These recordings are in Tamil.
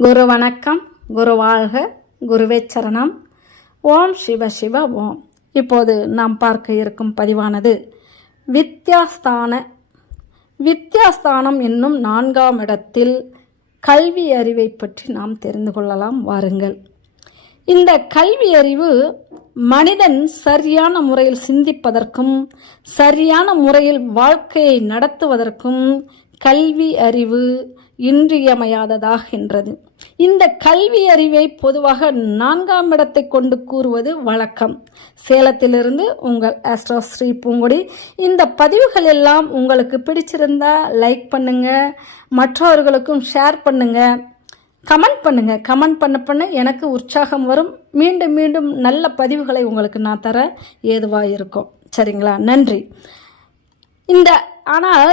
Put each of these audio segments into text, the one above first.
குரு வணக்கம், குரு வாழ்க, குருவே சரணம். ஓம் சிவ சிவ ஓம். இப்போது நாம் பார்க்க இருக்கும் பதிவானது வித்யாஸ்தானம் என்னும் 4ஆம் இடத்தில் கல்வி அறிவை பற்றி நாம் தெரிந்து கொள்ளலாம். வாருங்கள். இந்த கல்வி அறிவு மனிதன் சரியான முறையில் சிந்திப்பதற்கும் சரியான முறையில் வாழ்க்கையை நடத்துவதற்கும் கல்வி அறிவு இன்றியமையாததாகின்றது. இந்த கல்வி அறிவை பொதுவாக 4ஆம் இடத்தை கொண்டு கூறுவது வழக்கம். சேலத்திலிருந்து உங்கள் ஆஸ்ட்ரோ ஸ்ரீ பூங்கொடி. இந்த பதிவுகள் எல்லாம் உங்களுக்கு பிடிச்சிருந்தா லைக் பண்ணுங்க, மற்றவர்களுக்கும் ஷேர் பண்ணுங்க, கமெண்ட் பண்ணுங்க. கமெண்ட் பண்ண எனக்கு உற்சாகம் வரும். மீண்டும் மீண்டும் நல்ல பதிவுகளை உங்களுக்கு நான் தர ஏதுவாக இருக்கும். சரிங்களா? நன்றி. ஆனால்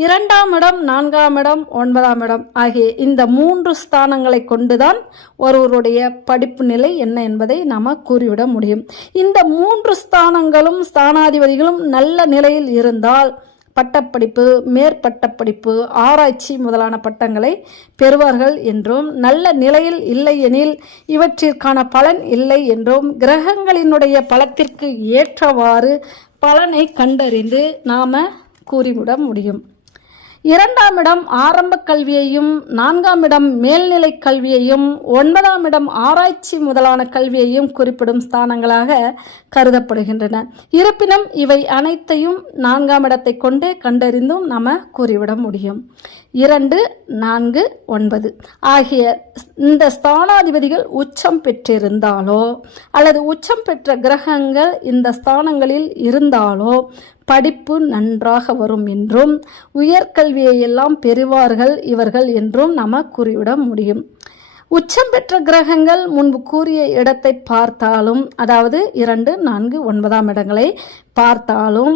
2ஆம் இடம், 4ஆம் இடம், 9ஆம் இடம் ஆகிய இந்த 3 ஸ்தானங்களை கொண்டுதான் ஒருவருடைய படிப்பு நிலை என்ன என்பதை நாம் கூறிவிட முடியும். இந்த 3 ஸ்தானங்களும் ஸ்தானாதிபதிகளும் நல்ல நிலையில் இருந்தால் பட்டப்படிப்பு, மேற்பட்டப்படிப்பு, ஆராய்ச்சி முதலான பட்டங்களை பெறுவார்கள் என்றும், நல்ல நிலையில் இல்லை எனில் இவற்றிற்கான பலன் இல்லை என்றும், கிரகங்களினுடைய பலத்திற்கு ஏற்றவாறு பலனை கண்டறிந்து நாம கூறிவிட முடியும். 2ஆம் இடம் ஆரம்ப கல்வியையும், 4ஆம் இடம் மேல்நிலை கல்வியையும், 9ஆம் இடம் ஆராய்ச்சி முதலான கல்வியையும் குறிப்பிடும் ஸ்தானங்களாக கருதப்படுகின்றன. இருப்பினும் இவை அனைத்தையும் 4ஆம் இடத்தை கொண்டே கண்டறிந்தும் நாம கூறிவிட முடியும். 2, 4, 9 ஆகிய இந்த ஸ்தானாதிபதிகள் உச்சம் பெற்றிருந்தாலோ அல்லது உச்சம் பெற்ற கிரகங்கள் இந்த ஸ்தானங்களில் இருந்தாலோ படிப்பு நன்றாக வரும் என்றும், உயர்கல்வியை எல்லாம் பெறுவார்கள் இவர்கள் என்றும் நாம கூறிவிட முடியும். உச்சம் பெற்ற கிரகங்கள் முன்பு கூறிய இடத்தை பார்த்தாலும், அதாவது 2, 4, 9ஆம் இடங்களை பார்த்தாலும்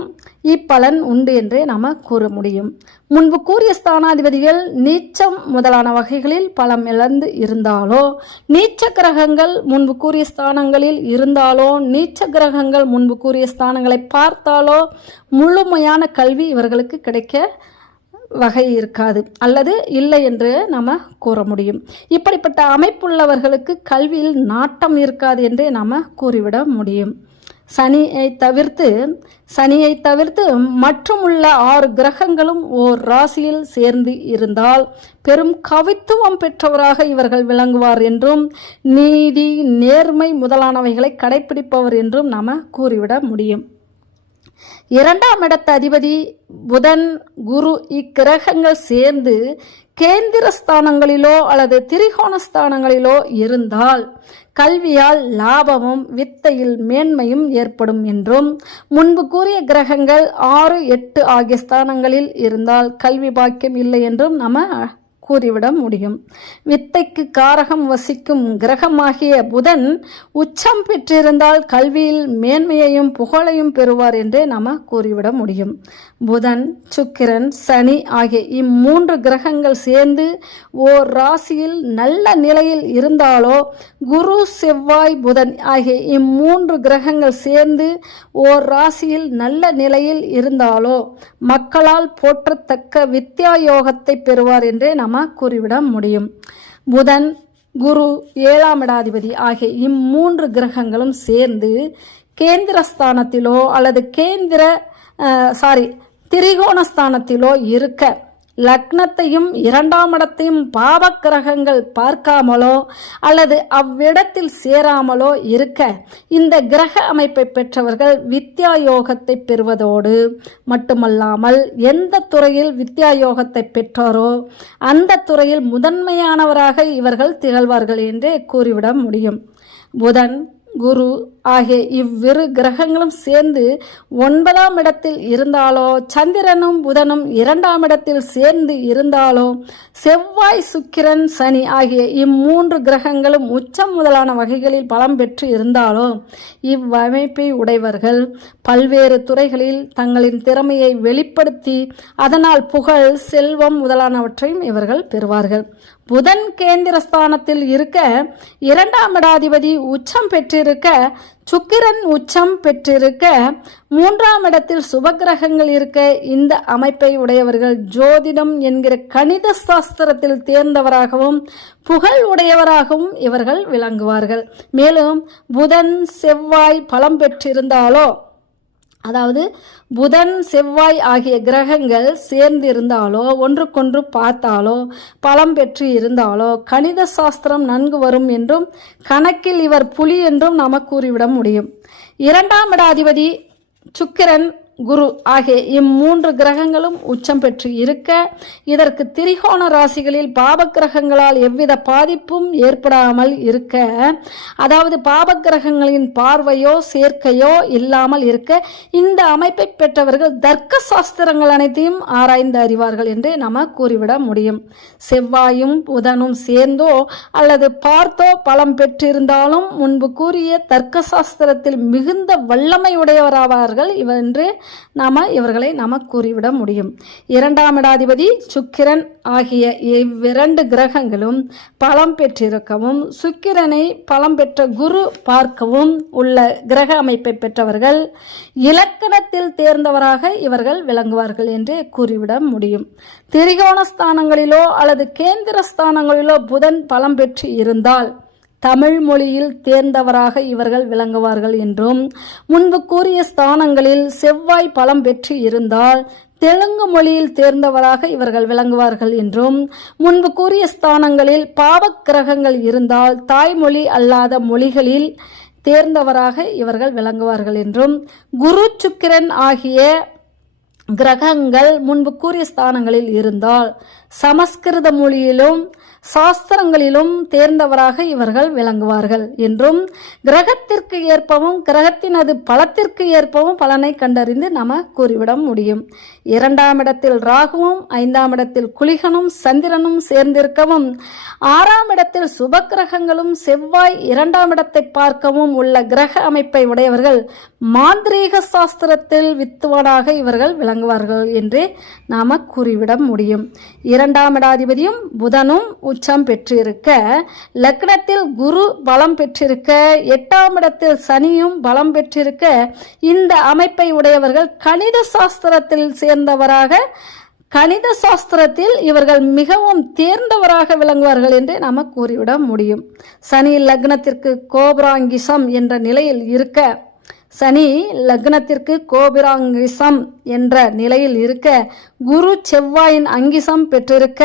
இப்பலன் உண்டு என்றே நாம கூற முடியும். முன்பு கூறிய ஸ்தானாதிபதிகள் நீச்சம் முதலான வகைகளில் பலம் இழந்து இருந்தாலோ, நீச்ச கிரகங்கள் முன்பு கூறிய ஸ்தானங்களில் இருந்தாலோ, நீச்ச கிரகங்கள் முன்பு கூறிய ஸ்தானங்களை பார்த்தாலோ முழுமையான கல்வி இவர்களுக்கு கிடைக்க வகை இருக்காது அல்லது இல்லை என்று நாம கூற முடியும். இப்படிப்பட்ட அமைப்புள்ளவர்களுக்கு கல்வியில் நாட்டம் இருக்காது என்றே நாம கூறிவிட முடியும். சனியை தவிர்த்து மற்றுமுள்ள 6 கிரகங்களும் ஓர் ராசியில் சேர்ந்து இருந்தால் பெரும் கவித்துவம் பெற்றவராக இவர்கள் விளங்குவார் என்றும், நீதி, நேர்மை முதலானவைகளை கடைபிடிப்பவர் என்றும் நாம கூறிவிட முடியும். 2ஆம் இடத்து அதிபதி புதன், குரு இக்கிரகங்கள் சேர்ந்து கேந்திர ஸ்தானங்களிலோ அல்லது திரிகோண ஸ்தானங்களிலோ இருந்தால் கல்வியால் லாபமும் வித்தையில் மேன்மையும் ஏற்படும் என்றும், முன்பு கூறிய கிரகங்கள் 6, 8 ஆகிய ஸ்தானங்களில் இருந்தால் கல்வி பாக்கியம் இல்லை என்றும் நாம கூறிவிட முடியும். வித்தைக்கு காரகம் வசிக்கும் கிரகமாகிய புதன் உச்சம் பெற்றிருந்தால் கல்வியில் மேன்மையையும் புகழையும் பெறுவார் என்றே நாம கூறிவிட முடியும். புதன், சுக்கிரன், சனி ஆகிய இம்மூன்று கிரகங்கள் சேர்ந்து ஓர் ராசியில் நல்ல நிலையில் இருந்தாலோ, குரு, செவ்வாய், புதன் ஆகிய இம்மூன்று கிரகங்கள் சேர்ந்து ஓர் ராசியில் நல்ல நிலையில் இருந்தாலோ மக்களால் போற்றத்தக்க வித்யா யோகத்தை பெறுவார் என்றே நாம கூறிவிட முடியும். புதன், குரு, 7ஆம் இடாதிபதி ஆகிய இம்மூன்று கிரகங்களும் சேர்ந்து கேந்திரஸ்தானத்திலோ அல்லது திரிகோணஸ்தானத்திலோ இருக்க, லக்னத்தையும் 2ஆம் இடத்தையும் பாவ கிரகங்கள் பார்க்காமலோ அல்லது அவ்விடத்தில் சேராமலோ இருக்க, இந்த கிரக அமைப்பை பெற்றவர்கள் வித்யா யோகத்தை பெறுவதோடு மட்டுமல்லாமல் எந்த துறையில் வித்யா யோகத்தை பெற்றாரோ அந்த துறையில் முதன்மையானவராக இவர்கள் திகழ்வார்கள் என்றே கூறிவிட முடியும். புதன், குரு ஆகிய இவ்விரு கிரகங்களும் சேர்ந்து 9ஆம் இடத்தில் இருந்தாலோ, சந்திரனும் புதனும் 2ஆம் இடத்தில் சேர்ந்து இருந்தாலோ, செவ்வாய், சுக்கிரன், சனி ஆகிய இம்மூன்று கிரகங்களும் உச்சம் முதலான வகைகளில் பலம் பெற்று இருந்தாலோ இவ்வமைப்பை உடையவர்கள் பல்வேறு துறைகளில் தங்களின் திறமையை வெளிப்படுத்தி அதனால் புகழ், செல்வம் முதலானவற்றையும் இவர்கள் பெறுவார்கள். புதன் கேந்திரஸ்தானத்தில் இருக்க 2ஆம் இடாதிபதி உச்சம் பெற்று பெற்றிருக்க, சுக்கிரன் உச்சம் பெற்றிருக்க, 3ஆம் இடத்தில் சுபகிரகங்கள் இருக்க, இந்த அமைப்பை உடையவர்கள் ஜோதிடம் என்கிற கணித சாஸ்திரத்தில் தேர்ந்தவராகவும் புகழ் உடையவராகவும் இவர்கள் விளங்குவார்கள். மேலும் புதன் செவ்வாய் பலம் பெற்றிருந்தாலோ, அதாவது புதன் செவ்வாய் ஆகிய கிரகங்கள் சேர்ந்து இருந்தாலோ, ஒன்றுக்கொன்று பார்த்தாலோ, பலம் பெற்று இருந்தாலோ கணித சாஸ்திரம் நன்கு வரும் என்றும் கணக்கில் இவர் புலி என்றும் நாம் கூறிவிட முடியும். 2ஆம் இடாதிபதி சுக்கிரன் குரு ஆகிய இம்மூன்று கிரகங்களும் உச்சம் பெற்று இருக்க, இதற்கு திரிகோண ராசிகளில் பாப கிரகங்களால் எவ்வித பாதிப்பும் ஏற்படாமல் இருக்க, அதாவது பாப கிரகங்களின் பார்வையோ சேர்க்கையோ இல்லாமல் இருக்க, இந்த அமைப்பை பெற்றவர்கள் தர்க்க சாஸ்திரங்கள் அனைத்தையும் ஆராய்ந்து அறிவார்கள் என்று நம்ம கூறிவிட முடியும். செவ்வாயும் புதனும் சேர்ந்தோ அல்லது பார்த்தோ பலம் பெற்றிருந்தாலும் முன்பு கூறிய தர்க்க சாஸ்திரத்தில் மிகுந்த வல்லமையுடையவராவார்கள் என்று இவர்களை கூறிவிட முடியும். 2ஆம் இடாதிபதி சுக்கிரன் ஆகிய இவ்விரண்டு கிரகங்களும் பலம் பெற்றிருக்கவும், சுக்கிரனை பலம் பெற்ற குரு பார்க்கவும் உள்ள கிரக அமைப்பை பெற்றவர்கள் இலக்கணத்தில் தேர்ந்தவராக இவர்கள் விளங்குவார்கள் என்று கூறிவிட முடியும். திரிகோண ஸ்தானங்களிலோ அல்லது கேந்திர ஸ்தானங்களிலோ புதன் பலம் பெற்று இருந்தால் தமிழ் மொழியில் தேர்ந்தவராக இவர்கள் விளங்குவார்கள் என்றும், முன்பு கூறிய ஸ்தானங்களில் செவ்வாய் பலம் பெற்று இருந்தால் தெலுங்கு மொழியில் தேர்ந்தவராக இவர்கள் விளங்குவார்கள் என்றும், முன்பு கூறிய ஸ்தானங்களில் பாவக் கிரகங்கள் இருந்தால் தாய்மொழி அல்லாத மொழிகளில் தேர்ந்தவராக இவர்கள் விளங்குவார்கள் என்றும், குரு சுக்கிரன் ஆகிய கிரகங்கள் முன்பு கூறிய ஸ்தானங்களில் இருந்தால் சமஸ்கிருத மொழியிலும் சாஸ்திரங்களிலும் தேர்ந்தவராக இவர்கள் விளங்குவார்கள் என்றும், கிரகத்திற்கு ஏற்பவும் கிரகத்தினது பலத்திற்கு ஏற்பவும் பலனை கண்டறிந்து நாம கூறிவிட முடியும். 2ஆம் இடத்தில் ராகுவும் 5ஆம் இடத்தில் குளிகனும் சந்திரனும் சேர்ந்திருக்கவும், 6ஆம் இடத்தில் சுபகிரகங்களும் செவ்வாய் 2ஆம் இடத்தை பார்க்கவும் உள்ள கிரக அமைப்பை உடையவர்கள் மாந்திரீக சாஸ்திரத்தில் வித்துவனாக இவர்கள் விளங்குவார்கள் என்று நாம கூறிவிட முடியும். 2ஆம் இடாதிபதியும் புதனும் உச்சம் பெற்றிருக்க, லக்னத்தில் குரு பலம் பெற்றிருக்க, 8ஆம் இடத்தில் சனியும் பலம் பெற்றிருக்க, இந்த அமைப்பை உடையவர்கள் கணித சாஸ்திரத்தில் சேர்ந்தவராக, கணித சாஸ்திரத்தில் இவர்கள் மிகவும் தேர்ந்தவராக விளங்குவார்கள் என்று நாம கூறிவிட முடியும். சனி லக்னத்திற்கு கோபுராங்கிசம் என்ற நிலையில் இருக்க, சனி லக்னத்திற்கு கோபிராங்கிசம் என்ற நிலையில் இருக்க, குரு செவ்வாயின் அங்கிசம் பெற்றிருக்க,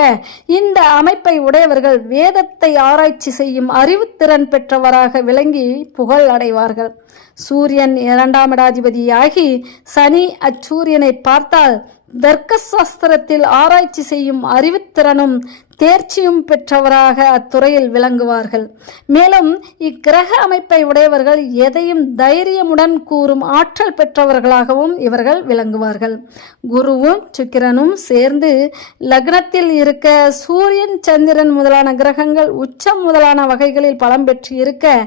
இந்த அமைப்பை உடையவர்கள் வேதத்தை ஆராய்ச்சி செய்யும் அறிவுத்திறன் பெற்றவராக விளங்கி புகழ் அடைவார்கள். சூரியன் 2ஆம் இடாதிபதியாகி சனி அச்சூரியனை பார்த்தால் தர்க்க சாஸ்திரத்தில் ஆராய்ச்சி செய்யும் அறிவுத்திறனும் தேர்ச்சியும் பெற்றவராக அத்துறையில் விளங்குவார்கள். மேலும் இக்கிரக அமைப்பை உடையவர்கள் எதையும் தைரியமுடன் கூறும் ஆற்றல் பெற்றவர்களாகவும் இவர்கள் விளங்குவார்கள். குருவும் சுக்கிரனும் சேர்ந்து லக்னத்தில் இருக்க, சூரியன் சந்திரன் முதலான கிரகங்கள் உச்சம் முதலான வகைகளில் பலம் பெற்று இருக்க,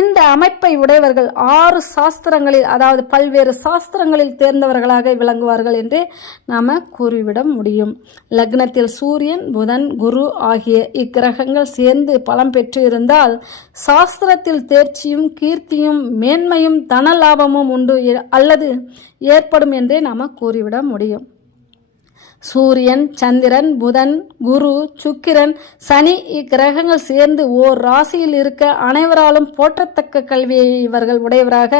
இந்த அமைப்பை உடையவர்கள் 6 சாஸ்திரங்களில், அதாவது பல்வேறு சாஸ்திரங்களில் தேர்ந்தவர்களாக விளங்குவார்கள் என்று நாம கூறிவிட முடியும். லக்னத்தில் சூரியன் புதன் குரு ஆகிய இக்கிரகங்கள் சேர்ந்து பலம் பெற்று இருந்தால் சாஸ்திரத்தில் தேர்ச்சியும் கீர்த்தியும் மேன்மையும் தன லாபமும் உண்டு அல்லது ஏற்படும் என்றே நாம கூறிவிட முடியும். சூரியன் சந்திரன் புதன் குரு சுக்கிரன் சனி இக்கிரகங்கள் சேர்ந்து ஓர் ராசியில் இருக்க அனைவராலும் போற்றத்தக்க கல்வியை இவர்கள் உடையவராக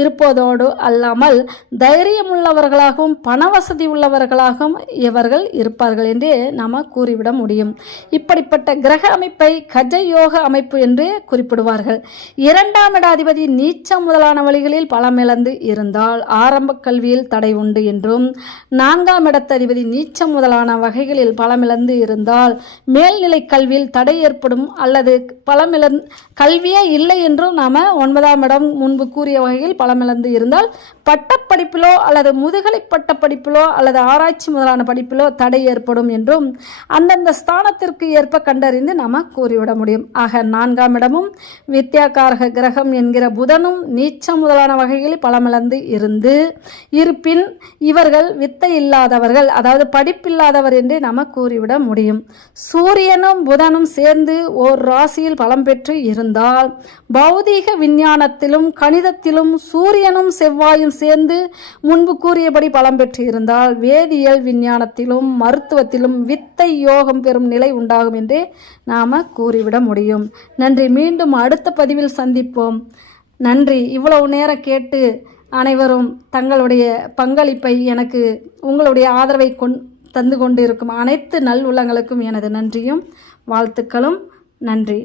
இருப்பதோடு அல்லாமல் தைரியமுள்ளவர்களாகவும் பணவசதி உள்ளவர்களாகவும் இவர்கள் இருப்பார்கள் என்று நாம கூறிவிட முடியும். இப்படிப்பட்ட கிரக அமைப்பை கஜயோக அமைப்பு என்று குறிப்பிடுவார்கள். 2ஆம் இடாதிபதி நீச்சம் முதலான வழிகளில் பலமிழந்து இருந்தால் ஆரம்ப கல்வியில் தடை உண்டு என்றும், 4ஆம் இடத்ததிபதி நீச்சம் முதலான வகைகளில் பலமிழந்து இருந்தால் மேல்நிலை கல்வியில் தடை ஏற்படும் அல்லது கல்வியே இல்லை என்றும் நாம 9ஆம் இடம் முன்பு கூறிய வகையில் பலமிழந்து இருந்தால் பட்டப்படிப்பிலோ அல்லது முதுகலை பட்ட படிப்பிலோ அல்லது ஆராய்ச்சி முதலான படிப்பிலோ தடை ஏற்படும் என்றும் அந்தந்த ஸ்தானத்திற்கு ஏற்ப கண்டறிந்து நாம கூறிவிட முடியும். ஆக 4ஆம் இடமும் வித்யாகாரக கிரகம் என்கிற புதனும் நீச்சம் முதலான வகைகளில் பலமிழந்து இருப்பின் இவர்கள் வித்தை இல்லாதவர்கள், அதாவது அதாவது படிப்பில்லாதவர் என்றே நம்ம கூறிவிட முடியும். சூரியனும் புதனும் சேர்ந்து ஓர் ராசியில் பலம் பெற்று இருந்தால், பௌதீக விஞ்ஞானத்திலும் கணிதத்திலும் சூரியனும் செவ்வாயும் சேர்ந்து முன்பு கூறியபடி பலம் பெற்று இருந்தால், வேதியியல் விஞ்ஞானத்திலும் மருத்துவத்திலும் வித்தை யோகம் பெறும் நிலை உண்டாகும் என்றே நாம் கூறிவிட முடியும். நன்றி. மீண்டும் அடுத்த பதிவில் சந்திப்போம். நன்றி. இவ்வளவு நேரம் கேட்டு அனைவரும் தங்களுடைய பங்களிப்பை எனக்கு உங்களுடைய ஆதரவை தந்து கொண்டு இருக்கும் அனைத்து நல் உள்ளங்களுக்கும் எனது நன்றியும் வாழ்த்துக்களும். நன்றி.